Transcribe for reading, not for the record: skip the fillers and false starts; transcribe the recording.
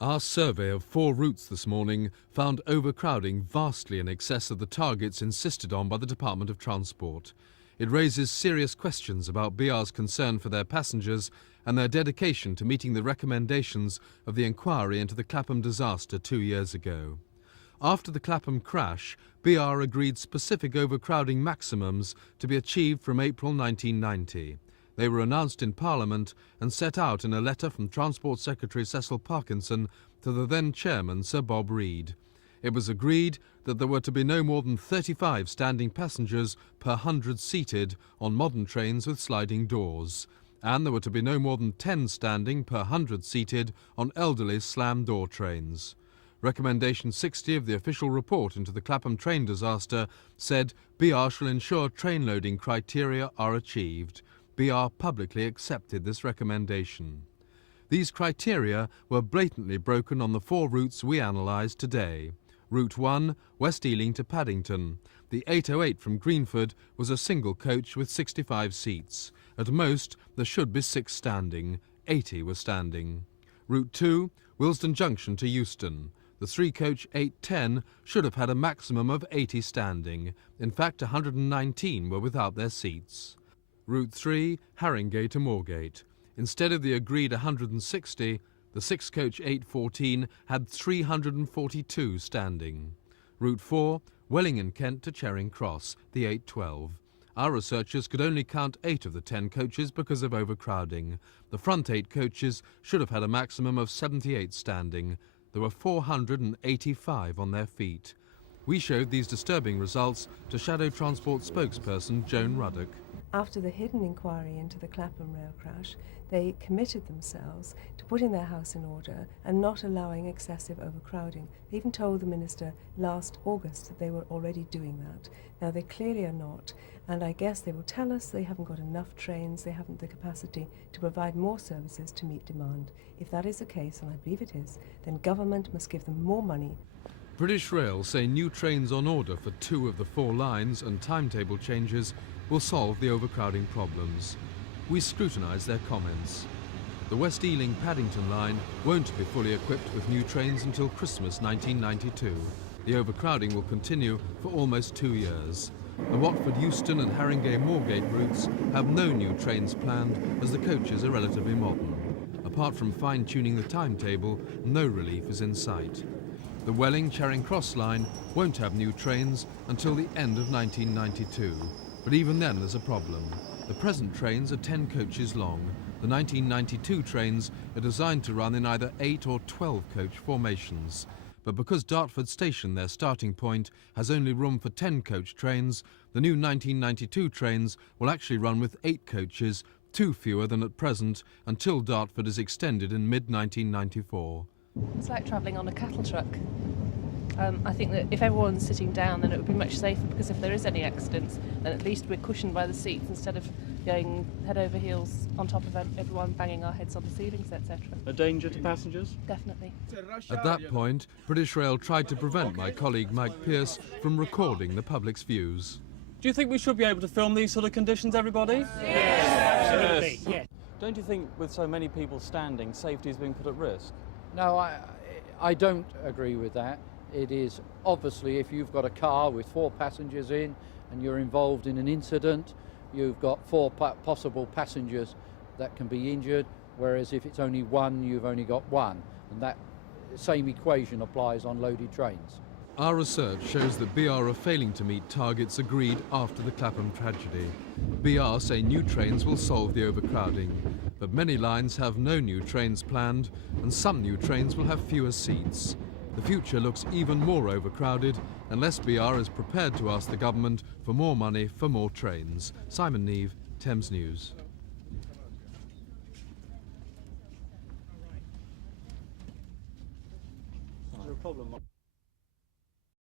Our survey of 4 routes this morning found overcrowding vastly in excess of the targets insisted on by the Department of Transport. It raises serious questions about BR's concern for their passengers and their dedication to meeting the recommendations of the inquiry into the Clapham disaster 2 years ago. After the Clapham crash, BR agreed specific overcrowding maximums to be achieved from April 1990. They were announced in Parliament and set out in a letter from Transport Secretary Cecil Parkinson to the then Chairman Sir Bob Reid. It was agreed that there were to be no more than 35 standing passengers per 100 seated on modern trains with sliding doors, and there were to be no more than 10 standing per 100 seated on elderly slam door trains. Recommendation 60 of the official report into the Clapham train disaster said BR shall ensure train loading criteria are achieved. BR publicly accepted this recommendation. These criteria were blatantly broken on the 4 routes we analysed today. Route 1, West Ealing to Paddington. The 808 from Greenford was a single coach with 65 seats. At most, there should be 6 standing. 80 were standing. Route 2, Willesden Junction to Euston. The 3-coach 810 should have had a maximum of 80 standing. In fact, 119 were without their seats. Route 3, Haringey to Moorgate. Instead of the agreed 160, the 6-coach 814 had 342 standing. Route 4, Welling in Kent to Charing Cross, the 812. Our researchers could only count 8 of the 10 coaches because of overcrowding. The front 8 coaches should have had a maximum of 78 standing. There were 485 on their feet. We showed these disturbing results to Shadow Transport spokesperson Joan Ruddock. After the hidden inquiry into the Clapham rail crash, they committed themselves to putting their house in order and not allowing excessive overcrowding. They even told the Minister last August that they were already doing that. Now they clearly are not, and I guess they will tell us they haven't got enough trains, they haven't the capacity to provide more services to meet demand. If that is the case, and I believe it is, then government must give them more money. British Rail say new trains on order for 2 of the 4 lines and timetable changes will solve the overcrowding problems. We scrutinise their comments. The West Ealing Paddington line won't be fully equipped with new trains until Christmas 1992. The overcrowding will continue for almost 2 years. The Watford Euston and Haringey Moorgate routes have no new trains planned as the coaches are relatively modern. Apart from fine-tuning the timetable, no relief is in sight. The Welling Charing Cross line won't have new trains until the end of 1992. But even then there's a problem. The present trains are 10 coaches long. The 1992 trains are designed to run in either 8 or 12 coach formations. But because Dartford Station, their starting point, has only room for 10 coach trains, the new 1992 trains will actually run with 8 coaches, 2 fewer than at present, until Dartford is extended in mid-1994. It's like travelling on a cattle truck. I think that if everyone's sitting down, then it would be much safer, because if there is any accidents, then at least we're cushioned by the seats instead of going head over heels on top of everyone, banging our heads on the ceilings, etc. A danger to passengers? Definitely. At that point, British Rail tried to prevent my colleague Mike Pearce from recording the public's views. Do you think we should be able to film these sort of conditions, everybody? Yes, absolutely. Yes. Don't you think with so many people standing, safety is being put at risk? No, I don't agree with that. It is obviously, if you've got a car with 4 passengers in and you're involved in an incident, you've got 4 possible passengers that can be injured, whereas if it's only 1, you've only got 1. And that same equation applies on loaded trains. Our research shows that BR are failing to meet targets agreed after the Clapham tragedy. BR say new trains will solve the overcrowding, but many lines have no new trains planned, and some new trains will have fewer seats. The future looks even more overcrowded unless BR is prepared to ask the government for more money for more trains. Simon Neve, Thames News. Is there a problem?